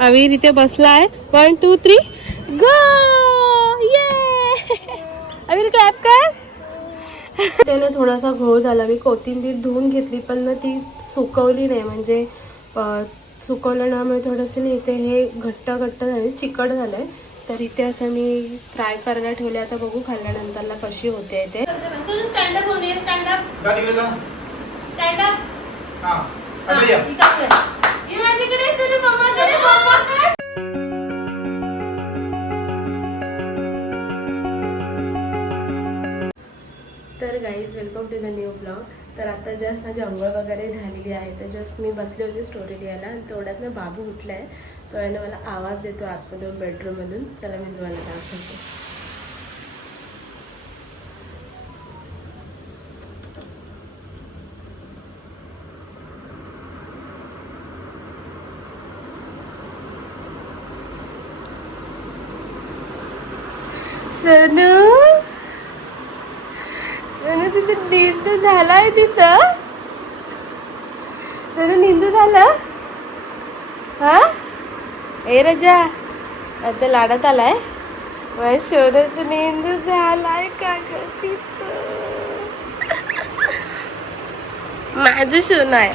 अवीर इथे बसलाय. 1 2 3 गो. ये अवीर क्लॅप कर. त्याने थोडासा घोळ झाला. मी कोथिंबीर धुवून घेतली पण ना ती सुकवली नाही, म्हणजे सुकवलं ना थोडंसं नाही इथे हे घट्ट झाले, चिकट झालंय. तर इथे असं मी फ्राय करायला ठेवले. आता बघू खाल्ल्यानंतरला कशी होते ते. स्टँडअप होऊन ये. Stand up stand up. तर guys welcome to the new blog. तर आता जस्ट माझी अंघोळ वगैरे झालेली आहे. तर जस्ट मी बसली होती स्टोरी लिहायला आणि तेवढ्यात ना बाबू उठला आहे. तो याने मला आवाज देतो आतमधून बेडरूममधून. त्याला मी तुम्हाला दाखवते. सोनू सोनू तिचं निंदू झालाय. तिचं सोनू निंदू झालं. हा ए रजा आता लाडात आलाय. माझ्या सोनूचं निंदू झालाय का ग तिचं. माझं सोनं आहे.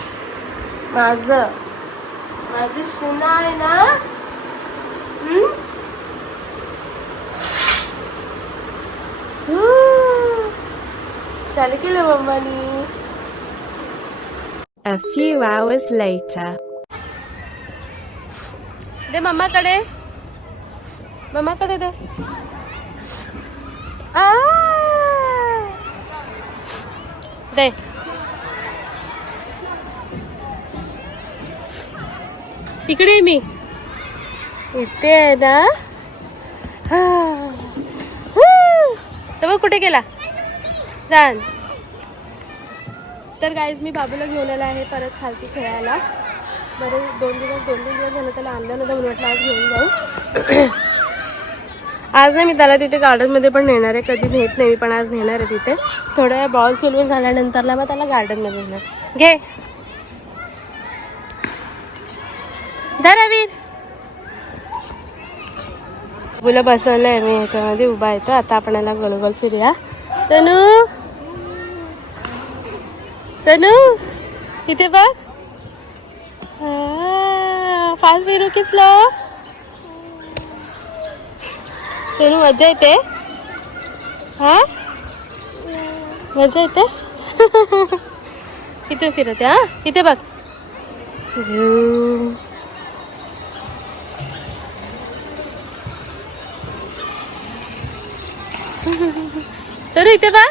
माझं सोनं आहे ना. चालू केलं मम्मानी. A few hours later. दे मम्माकडे दे. दे इकडे. मी इथे आहे ना. तर मग कुठे गेला जाण. तर गाईज मी बाबूला घेऊन आला आहे परत खालती खेळायला. बरं 2 दिवस झालं त्याला आणलं नव्हतं म्हणून म्हटलं आज घेऊन जाऊ. आज नाही मी त्याला तिथे गार्डनमध्ये पण नेणार आहे. कधी नेत नाही मी पण आज नेणार आहे तिथे. थोड्या वेळ बॉल खेळून झाल्यानंतरला मग त्याला गार्डनमध्ये नेणार. घे धर अवीर. बाबूला बसवलंय मी ह्याच्यामध्ये उभा येतो. आता आपण याला गोल गोल फिरूया. सनू इथे बघ. फास्ट फिरू की स्लो. सनू मजा येते. हा मजा येते. इथे फिरते. हा इथे बघ. सरू इथे बघ.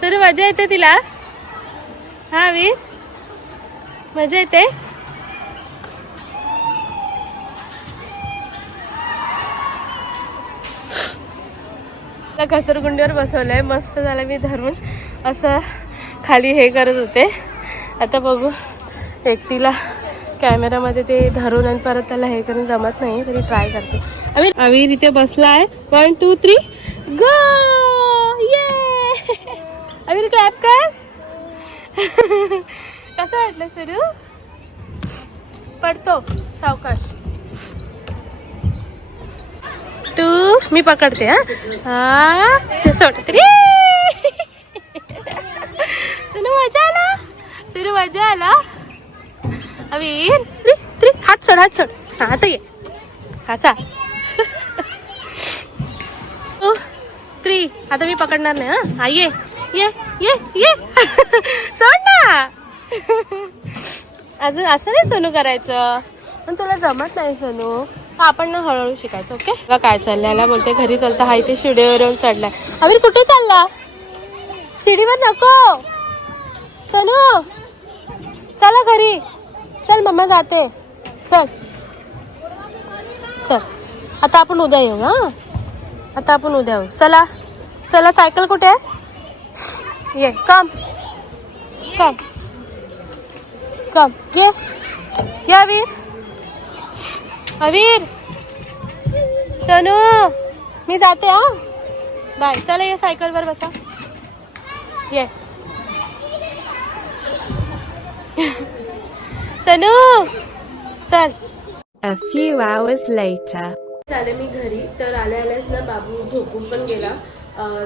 सरू मजा येते तिला. हा वीर मजा येते. घसरगुंडीवर बसवलंय. मस्त झालं. मी धरून असं खाली हे करत होते. आता बघू एकटीला कॅमेरामध्ये ते धरून आणि परत त्याला हे करून जमत नाही तरी ट्राय करते. अवीर इथे बसलाय. 1 2 3 गो. ये अवीर क्लॅप कर. कसं वाटलं सुरू. पडतो सावकाश. 2 मी पकडते. हा सोड तरी. सुरू मजा आला. अवीर हात सोड. हा आता ये. हासा 2 3 आता मी पकडणार नाही. हा ये सोड ना. अजून असं नाही सोनू करायचं. पण तुला जमत नाही सोनू. आपण ना हळूहळू शिकायचं. ओके काय चाललंय. याला बोलते घरी चालतं. हा इथे शिडीवरून चढलाय. अवीर कुठे चालला. शिडीवर नको सोनू. चला घरी चल. मम्मा जाते. चल आता आपण उद्या येऊ. चला सायकल कुठे आहे. ये कम ये अवीर सोनू मी जाते. हा बाय. चला ये सायकलवर बसा. ये सनू चल. A few hours later. झाले मी घरी तर आल्याच ना बाबू झोपून पण गेला.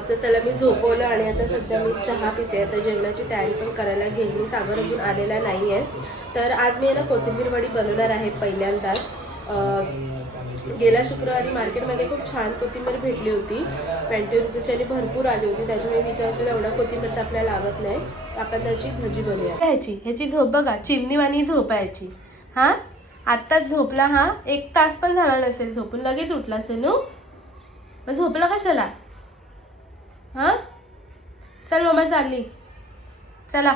तर त्याला मी झोपवलं आणि आता सध्या मी चहा पिते. तर जेवणाची तयारी पण करायला घेईन मी. सागर अजून आलेला नाही आहे. तर आज मी ना कोथिंबीर वडी बनवणार आहे पहिल्यांदाच. गेल्या शुक्रवारी मार्केटमध्ये खूप छान कोथिंबीर भेटली होती. 20 रुपीजची भरपूर आली होती. त्याच्यामुळे विचार केला एवढा कोथिंबीर तर आपल्याला लागत नाही, आपण त्याची भजी बनवूया. ह्याची झोप बघा, चिमणीवाणी झोप आहे ह्याची. हां आत्ताच झोपला. हा 1 तास पण झाला नसेल झोपून, लगेच उठला. सोनू मग झोपला कशाला? हां चल मम्मा चालली. चला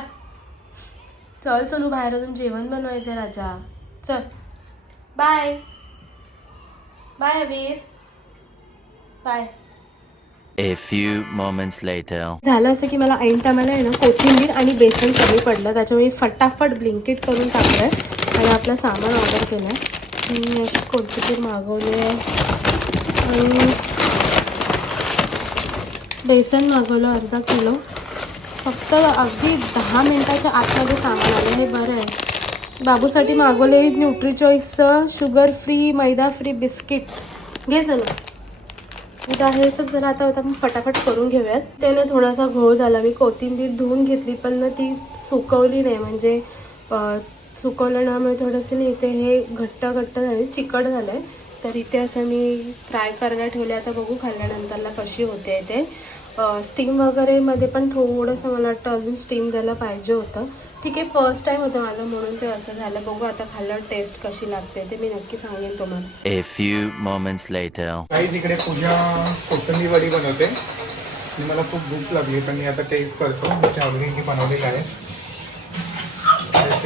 चल सोनू, बाहेर अजून जेवण बनवायचं आहे राजा. चल bye bye Veer bye. A few moments later. झालं असं की मला ऐन टायमाला आहे ना कोथिंबीर आणि बेसन कमी पडलं, त्याच्यामुळे फटाफट ब्लिंकिट करून टाकलं आहे आणि आपलं सामान ऑर्डर केलं आहे. मी अशी कोथिंबीर मागवली आहे आणि बेसन मागवलं अर्धा किलो. फक्त अगदी 10 मिनिटाच्या आतमध्ये सामान आलं, हे बरं आहे. बाबूसाठी मागवले न्यूट्री चॉईसचं शुगर फ्री मैदा फ्री बिस्किट. घे ना हेच जरा आता आपण फटाफट करून घेऊयात. त्याने थोडासा घोळ झाला. मी कोथिंबीर धुवून घेतली पण ना ती सुकवली नाही, म्हणजे सुकवल्यामुळे थोडंसं नाही इथे हे घट्ट झाले, चिकट झालं आहे. तर इथे असं मी फ्राय करायला ठेवले. आता बघू खाल्ल्यानंतरला कशी होते ते. स्टीम वगैरेमध्ये पण थोडंसं मला वाटतं अजून स्टीम द्यायला पाहिजे होतं. ठीक आहे, फर्स्ट टाईम होतं माझं म्हणून ते असं झालं. बघू आता खाल्ल्यावर टेस्ट कशी लागते ते मी नक्की सांगेन तुम्हाला. A few moments later. काही तिकडे पूजा कोथिंबीर वडी बनवते आणि मला खूप भूक लागली तर मी आता टेस्ट करतो. मी ऑलरेडी बनवलेलं आहे,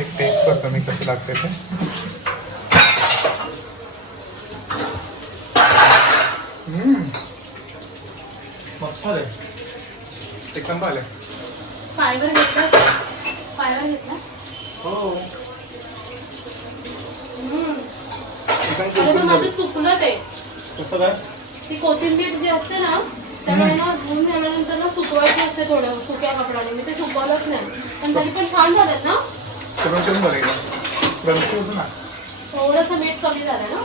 एक टेस्ट करतो मी कशी लागते ते. मस्त आहे, एकदम भाले. फायबर घेतला हो अरे माझं चुकलं ते. कसं काय? ती कोथिंबीर जी असते ना त्यामुळे ना धुवून झाल्यानंतर ना सुकवायची असते थोडं सुक्या कपड्याने. मी ते सुकवलंच नाही, पण तरी पण छान झालं ना. सगळं करून बघायला गरमची होतं ना. थोडंसं मीठ कमी झालं ना.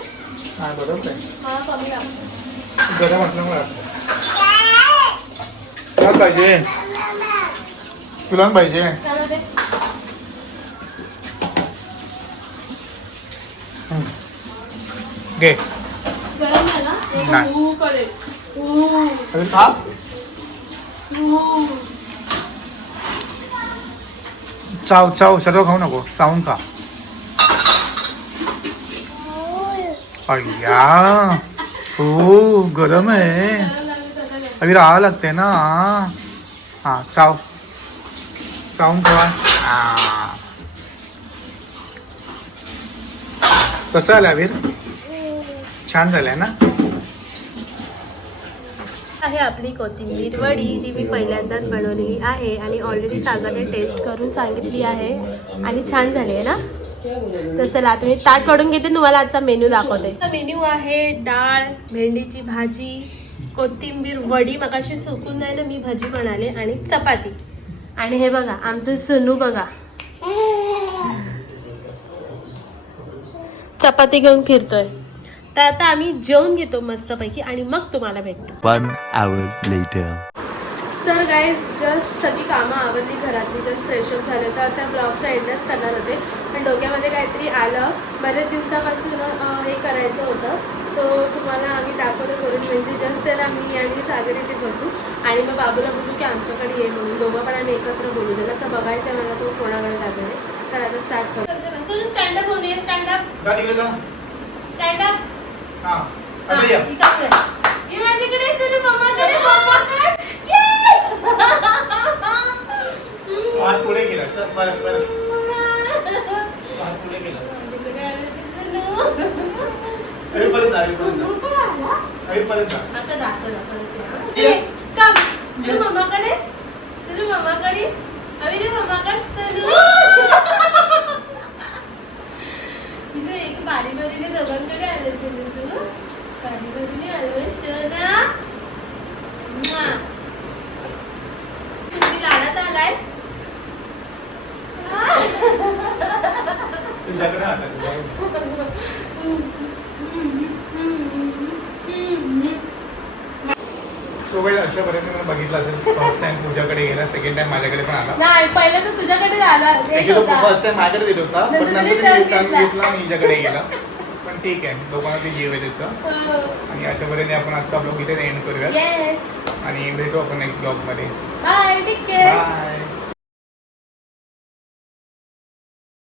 हा बरोबर आहे, हा कमी लागतं. गरम असल्यामुळे काय पाहिजे तुला पाहिजे? त्यामध्ये घे. गरम आहे ना नाही. ऊ करेल. अरे खा. चाव चाव सर्व खाऊ नको, चावून खा. अय्या हो गरम आहे, अभी राहावं लागते ना. हा चाव, चावून खा. कसं आलं अवीर? छान झालंय ना. आहे आपली कोथिंबीर वडी जी मी पहिल्यांदाच बनवलेली आहे आणि ऑलरेडी सागरने टेस्ट करून सांगितली आहे आणि छान झाली आहे ना. तर चला आता मी ताट काढून घेते, तुम्हाला आजचा मेन्यू दाखवते. मेन्यू आहे डाळ, भेंडीची भाजी, कोथिंबीर वडी मगाशी सुकून नाही ना मी भजी म्हणाले, आणि चपाती. आणि हे बघा आमचं सोनू बघा चपाती घेऊन फिरतोय. तर आता आम्ही जेवून घेतो मस्तपैकी आणि मग तुम्हाला भेटतो. 1 hour later. तर गाईज जस्ट सगळी कामं आवडली घरातली, जस्ट फ्रेशअप झाले. तर आता ब्लॉगचा एंडच करणार होते पण डोक्यामध्ये काहीतरी आलं. बऱ्याच दिवसापासून हे करायचं होतं, सो तुम्हाला आम्ही दाखवलं करून. म्हणजे जस्ट त्याला मी आणि सागर इथे बसू आणि मग बाबूला बोलू की आमच्याकडे ये म्हणून. दोघं पण आम्ही एकत्र बोलू. त्याला तर बघायचं आहे मला तो कोणाकडे जातो आहे. तर आता स्टार्ट करतो. स्टँडअप होऊन ये. Stand up stand up. माझ्याकडे सुरू मम्माकडे पुढे गेला आता दाखवलं मम्माकडे सुरू मम्माकडे अवी मम्माकडे तुझं एक बारी बारीने दोघांकडे आले असेल. तू बारी बारीने आलो शोना. तुम्ही लाडात आलाय. तुझ्याकडे आता सो गाईज अशा पर्यंत मला बघितलं असेल. फर्स्ट टाइम तुझ्याकडे गेला, सेकंड टाइम माझ्याकडे पण आला. नाही पहिलं तर तुझ्याकडे आला फर्स्ट टाइम माझ्याकडे दिला होता, पण नंतर नंतर turn मी घेतला. घेतला आणि हिच्याकडे गेला. पण ठीक आहे, दोघांना ते जीव आहे त्याचं. आणि अशा पर्यंत आपण आजचा ब्लॉग इथे एंड करूया येस आणि भेटू आपण नेक्स्ट ब्लॉग मध्ये. Bye take care bye.